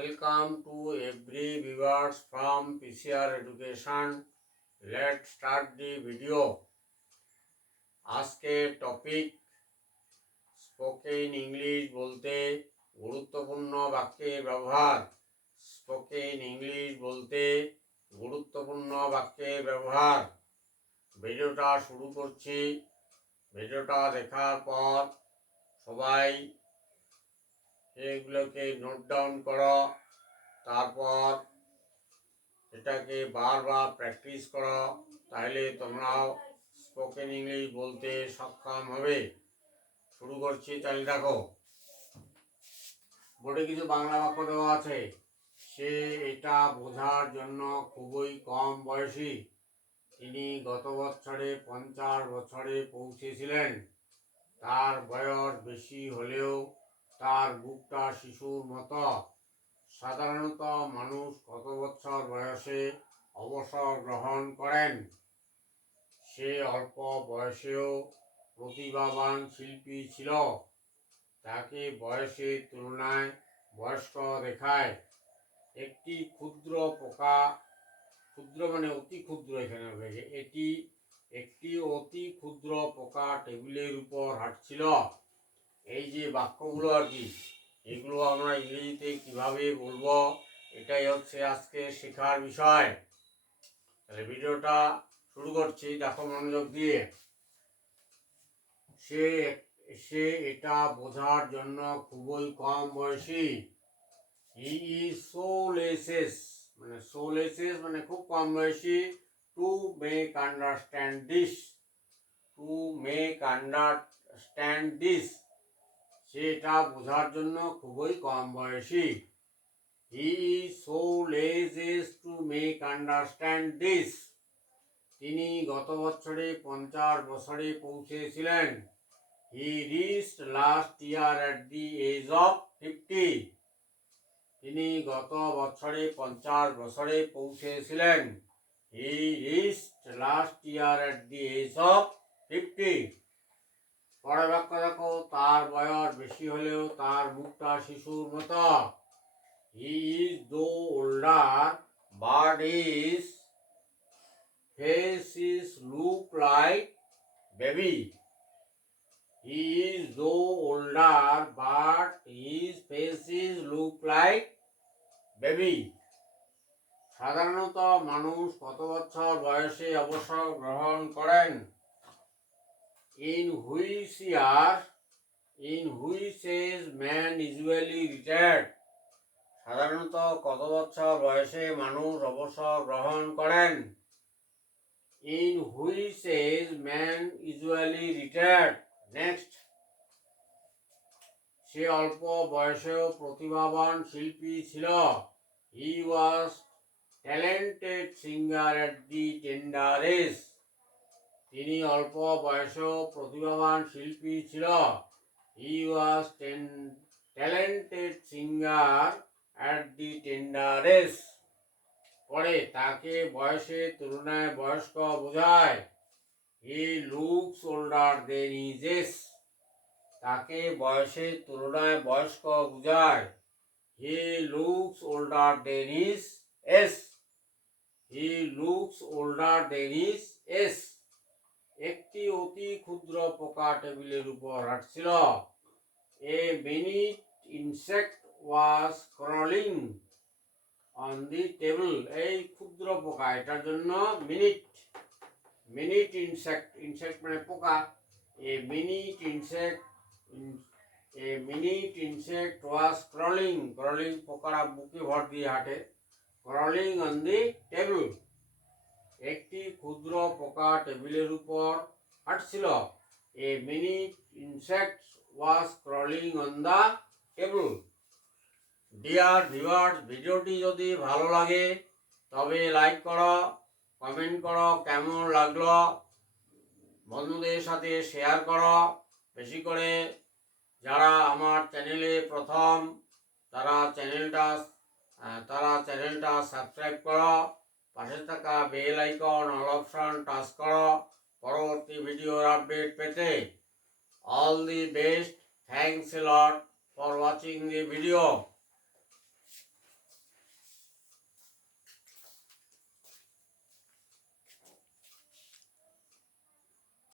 Welcome to every viewers from PCR Education. Let's start the video. আজকে topic spoken English বলতে গুরুত্বপূর্ণ বাক্যের ব্যবহার। স্পোকেন ইংলিশ বলতে গুরুত্বপূর্ণ বাক্যের ব্যবহার। ভিডিওটা শুরু করছি। ভিডিওটা দেখার পর সবাই এগুলোকে নোট ডাউন করো, তারপর এটাকে বারবার প্র্যাকটিস করো, তাহলে তোমরাও স্পোকেন ইংলিশ বলতে সক্ষম হবে। শুরু করছি, তাহলে দেখো বোর্ডে কিছু বাংলা বাক্য দেওয়া আছে। সে এটা বোঝার জন্য খুবই কম বয়সী। তিনি গত বছরে 50 বছরে পৌঁছেছিলেন। তার বয়স বেশি হলেও তার বুকটা শিশুর মতো। সাধারণত মানুষ কত বছর বয়সে অবসর গ্রহণ করেন? সে অল্প বয়সেও প্রতিভাবান শিল্পী ছিল। তাকে বয়সের তুলনায় বয়স্ক দেখায়। একটি ক্ষুদ্র পোকা, ক্ষুদ্র মানে অতি ক্ষুদ্র, এখানে হয়েছে এটি একটি অতি ক্ষুদ্র পোকা টেবিলের উপর হাঁটছিল। এই যে বাক্যগুলো আর কি, এগুলো আমরা ইংরেজিতে কিভাবে বলবো, এটাই হচ্ছে আজকে শেখার বিষয়। তাহলে ভিডিওটা শুরু করছি, দেখো মনোযোগ দিয়ে। সে এটা বোঝার জন্য খুবই কম বয়সী। হি ইজ সো লেসেস, মানে সো লেসেস মানে খুব কম বয়সী। To make understand this, to make understand this, সে এটা বোঝার জন্য খুবই কম বয়সী। He is so lesses to make understand this, তিনি গত বছরে 50 বছরে পৌঁছেছিলেন। He reached last year at the age of 50, তিনি গত বছরে 50 বছরে পৌঁছেছিলেন। He reached last year at the age of 50। পরের বাক্য দেখো, তার বয়স বেশি হলেও তার মুখটা শিশুর মতো। হি ইজ দো older but his face is look like baby. He is though older but his face is look like baby. সাধারণত মানুষ কত বছর বয়সে অবসর গ্রহণ করেন? In which year, in which age man usually retired? সাধারণত কত বছর বয়সে মানুষ অবসর গ্রহণ করেন? In which age man usually retired? Next. সে অল্প বয়সেও প্রতিভাবান শিল্পী ছিল। He was talented singer at the tender age. তিনি অল্প বয়সেও প্রতিভাবান শিল্পী ছিল। He was talented singer at the tender age. পরে তাকে বয়সের তুলনায় বয়স্ক বোঝায়। He looks older than his age, তাকে বয়সের তুলনায় বয়স্ক বোঝায়। He looks older than his age, he looks older than his age. একটি অতি ক্ষুদ্র পোকা টেবিলের উপর হাঁটছিল। A minute insect was crawling on the table. এই ক্ষুদ্র পোকা, এটার জন্য মিনিট, মিনিট ইনসেক্ট, ইনসেক্ট মানে পোকা। A minute insect was crawling, crawling পোকারা বুকে ভর দিয়ে হাঁটে। ক্রলিং অন দি টেবিল, একটি ক্ষুদ্র পোকা টেবিলের উপর হাঁটছিল। A minute insect was crawling on the table. Dear viewers, ভিডিওটি যদি ভালো লাগে তবে লাইক করো, কমেন্ট করো কেমন লাগলো, বন্ধুদের সাথে শেয়ার করো বেশি করে। যারা আমার চ্যানেলে প্রথম, তারা চ্যানেলটা সাবস্ক্রাইব করো, পাশে থাকা bell icon all option touch করো পরবর্তী ভিডিওর আপডেট পেতে। All the best, thanks a lot for watching the video.